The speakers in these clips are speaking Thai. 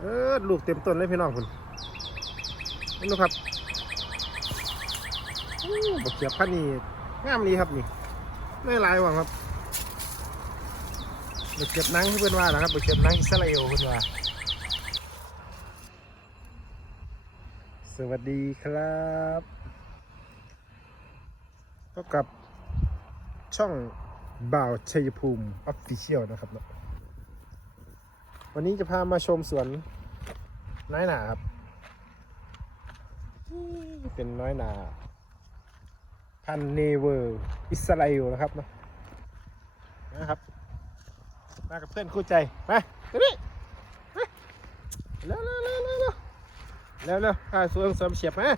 เออลูกเต็มต้นเลยพี่น้องคุณนี่นะครับบกเขียบพันธุ์นี่งามดีครับนี่ไม่ลายหวังครับบกเขียบนังที่เพื่อนว่านะครับบกเขียบนังอิสราเอลเพื่อนว่าสวัสดีครับพบกับช่องบ่าวชัยภูมิออฟฟิเชียลนะครับเนาะ วันนี้จะพามาชมสวนน้อยหนาครับ เป็นน้อยหนา พันเนเวอร์อิสราเอลนะครับนะนะครับมากับเพื่อนคู่ใจมาตัวนี้มาเร็วเร็วเร็วเร็วเร็วเร็วเร็วข้าสวงเสริมเฉียบมา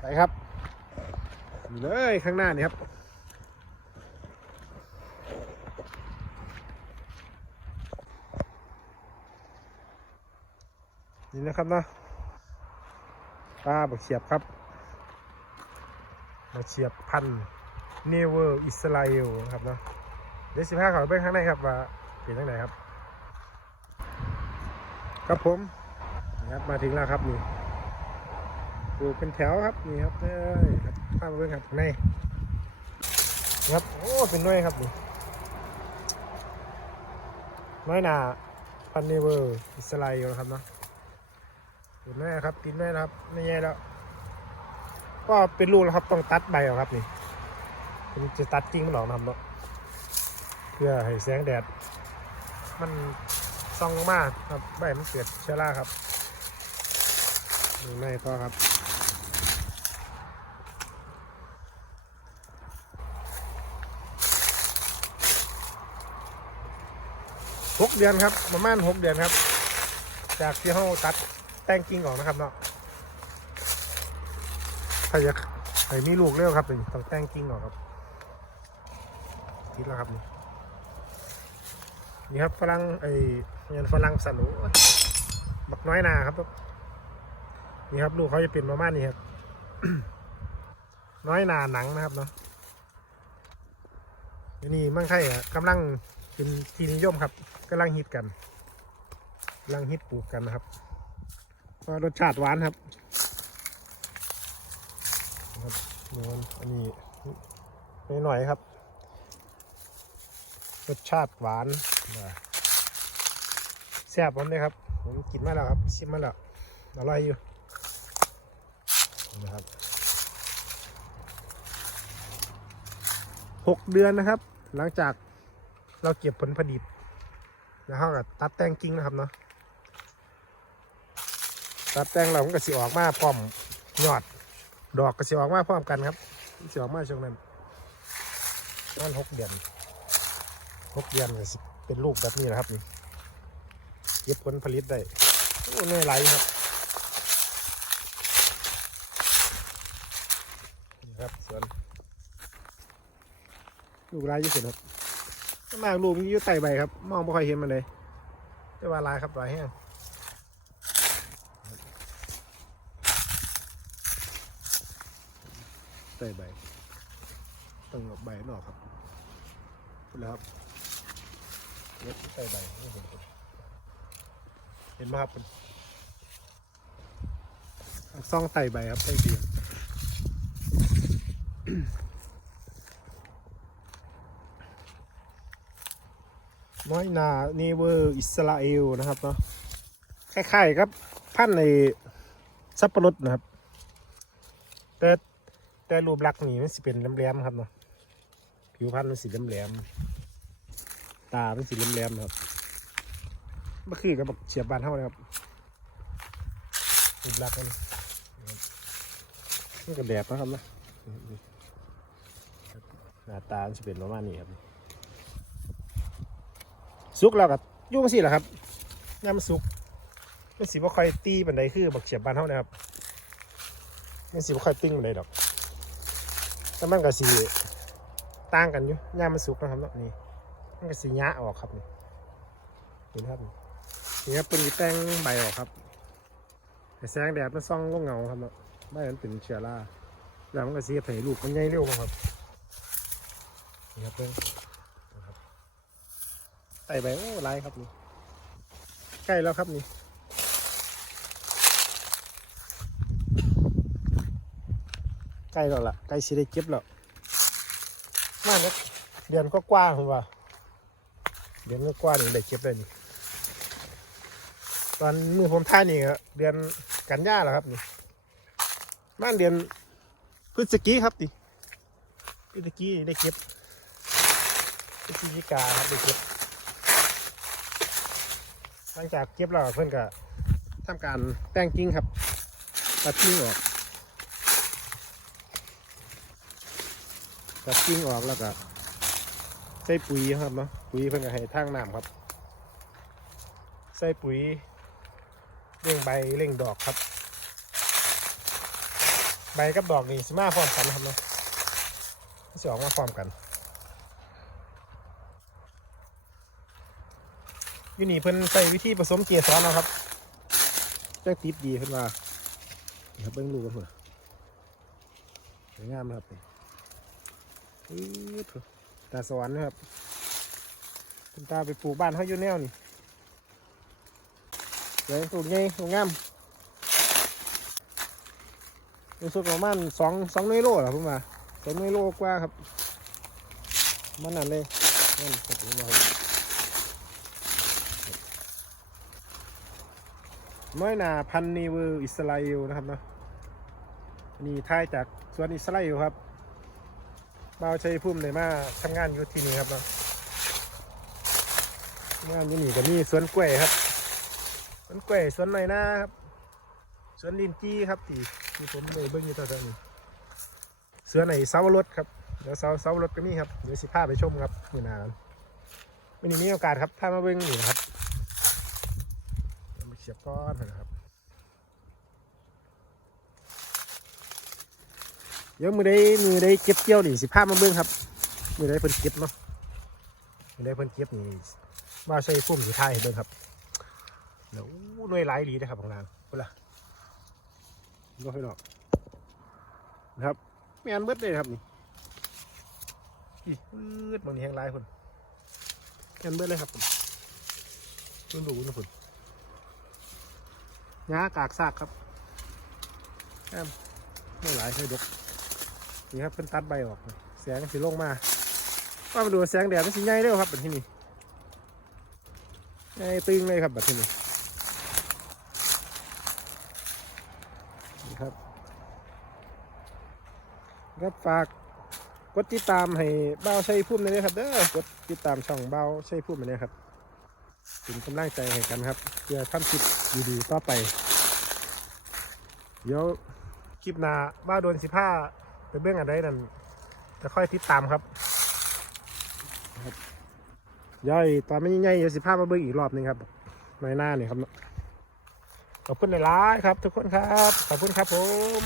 ไปครับเลยข้างหน้านี่ครับ นี่นะครับนะปลาบักเฉียบครับบักเฉียบพันเนเวอร์อิสราเอลนะครับนะเดี๋ยวสิพาเขาไปข้างในครับว่าเป็นยังไงครับ ครับผมนะครับมาถึงแล้วครับนี่ปลูกเป็นแถวครับนี่ครับเอ้ยครับข้ามมาเบิ่งครับในครับโอ้เป็นน้อยครับนี่น้อยหนาพันเนเวอร์อิสราเอลนะครับเนาะ เป็นน้อยครับกินน้อยนะครับไม่แย่แล้ว ก็เป็นลูกแล้วครับต้องตัดใบออกครับนี่เป็นจะตัดจริงมันออกนะครับเนาะเพื่อให้แสงแดด มันส่องมากครับใบมันเกิดเชื้อราครับนี่ไม่พอครับหกเดือนครับประมาณหกเดือนครับ จากที่เขาตัด แต่งกิ่งออกนะครับเนาะถ้าอยากให้มีลูกเร็วครับนี่ต้องแต่งกิ่งออกครับคิดแล้วครับนี่นี่ครับฝรั่งไอ้เงินฝรั่งสนุบักน้อยนาครับนี่ครับลูกเขาจะเป็นประมาณนี้ครับน้อยนาหนังนะครับเนาะอันนี่เมืองไทยอะกำลังเป็นที่นิยมครับกำลังฮิตกันกำลังฮิตปลูกกันนะครับ ก็รสชาติหวานครับครับเนื้ออันนี้นิดหน่อยครับ รสชาติหวานแซ่บผมเลยครับ ผมกินมาแล้วครับชิมมาแล้วอร่อยอยู่นะครับหกเดือนนะครับ หลังจากเราเก็บผลผลิตแล้วเราก็ตัดแต่งกิ่งนะครับเนาะ ตัดแต่งเรามันก็สิออกมาพร้อมยอด ดอกก็สิออกมาพร้อมกันครับสิออกมาช่วงนั้นนั่นหกเดือนหกเดือนเป็นลูกแบบนี้นะครับนี่เก็บผลผลิตได้โอ้เนื้อไหลครับนี่ครับสวนลูกลายยี่สิบครับมากลูกมันอยู่ใต้ใบครับ มองไม่ค่อยเห็นมันเลยแต่ว่าลายครับลายแห้ง ต้ใบต้องเอาใบนอกครับพูดแล้วครับเล็บใส่ใบเห็นไหมครับมันซ่องไต่ใบครับไต่เบียนน้อยนาเนเวอร์อิสราเอลนะครับเนาะคล้ายๆครับพันในสับปะรดนะครับ แต่รูปลักษณ์นี่มันสิเป็นแหลมๆครับเนาะผิวพันธุ์มันสีแหลมๆตาเป็นสีแหลมๆครับมันคือกับบักเฉียบบานเท่าเลยครับรูปลักษณ์มันนี่ก็แดดนะครับนะหน้าตามันจะเป็นประมาณนี้ครับสุกแล้วก็อยุ่งสิแหละครับย่ามนสุกมันสีบ่าค่อยตีบันไดคือบักเฉียบบานเท่านะครับมันสีบ่าค่อยติ้งบันไดดอก แต่มันก็สีต่างกันอยู่ย่ามันสุกนะครับเนาะนี่มันก็สีหยะออกครับนี่เห็นครับนี่ครับเป็นแป้งใบออกครับแสงแดดมันส่องลงเงาครับเนาะใบมันเป็นเชื้อราแล้วมันก็สีให้ลูกมันใหญ่เร็วครับนี่ครับเพิ่งนะครับไต่ใบโอ้ลายครับนี่ใกล้แล้วครับนี่ ใกล้แล้วล่ะใกล้สิได้เก็บแล้วมาเนี่ยเดือนก็กว้างผมว่า เดือนก็กว้างนี่ได้เก็บได้นี่ตอนมือผมท่านี่ก็เดือนกันยาแล้วครับนี่มาเดือนพฤศจิกครับดิพฤศจิกีได้เก็บพฤศจิกาครับได้เก็บหลังจากเก็บแล้วเพื่อนก็ทำการแต่งกิ่งครับตัดกิ่งออก ตัดกิ่งออกแล้วก็ใส่ปุ๋ยครับเนาะปุ๋ยเพื่อให้ทางน้ำครับ ใส่ปุ๋ยเร่งใบเร่งดอกครับ ใบกับดอกนี่สิมาพร้อมกันนะครับเนาะสิออกมาพร้อมกันอยู่นี่เพิ่นใส่วิธีผสมเกสรนะครับจ้งติดดีเพิ่นว่านี่ครับเบิ่งลูกกันเพิ่นสวยงามนะครับ ตาสวรรค์นะครับ คุณตาไปปลูกบ้านเขาอยู่แนวนี่สวยปลูกไงปลูกงามในส่วนประมาณสองสองน่วยโลหรอพิ่นว่าสองน่วยโลกว่าครับ มันนั่นเลยนั่นครับผมนะครับน้อยหนาพันนีเวอร์อิสราเอลนะครับเนาะนี่ทายจากสวนอิสราเอลครับ บ่าวชัยพุ่มเลยมาทำงานอยู่ที่นี่ครับเนาะทำงานอยู่นี่ก็มีสวนกล้วยครับ สวนกล้วยสวนหน่อยน้าครับ สวนลินจี้ครับที่ที่ผมเลยเบิ่งอยู่ตอนนี้เสวนไหนเสารถครับเดี๋ยวเสาเสารถก็มีครับเดี๋ยวสิพาไปชมครับนี่นานวันนี้มีโอกาสครับถ้ามาเบิ่งนี่นะครับมาเสียบก้อนนะครับ ดี๋ยวมือได้มือได้เก็บเกี่ยวนี่สิพามาเบิ้งครับ มือได้เพิ่นเก็บเนาะมือได้เพิ่นเก็บนี่ว่าใช้พุ่มสีไทายให้เบิ้งครับเดี๋ยวอู้หน่วยหลายหลีนะครับของนางพุ่นละดูให้ดอกนะครับไม่อันเบิดเลยครับนี่อีปืดบางนี้แห้งหลายคนแอนเบิดเลยครับผมดูดูนะคุณหญ้ากากซากครับแอมไม่หลายให้ดก นี่ครับเพิ่นตัดใบออกแสงสีลงมาว่ามาดูแสงแดดมันสีใหญ่เด้อครับแบบที่นี่ใหญ่ตึงเลยครับแบบที่นี่นี่ครับครับฝากกดติดตามให้เบ้าใช้พุ่มเลยครับเด้อกดติดตามช่องเบ้าใช้พุ่มเลยครับเป็นกำลังใจให้กันครับ เพื่อทำคลิปดีๆต่อไป เดี๋ยวคลิปหน้าว่าโดนสิผ้า ไปเบื้องอะไรนั่นจะค่อยติดตามครับครับย่อยตอนไม่ใหญ่ๆเดี๋ยวสิผ้ามาเบื้องอีกรอบหนึงครับในหน้าเนี่ยครับขอบคุณหลายๆครับ ทุกคนครับ ขอบคุณครับผม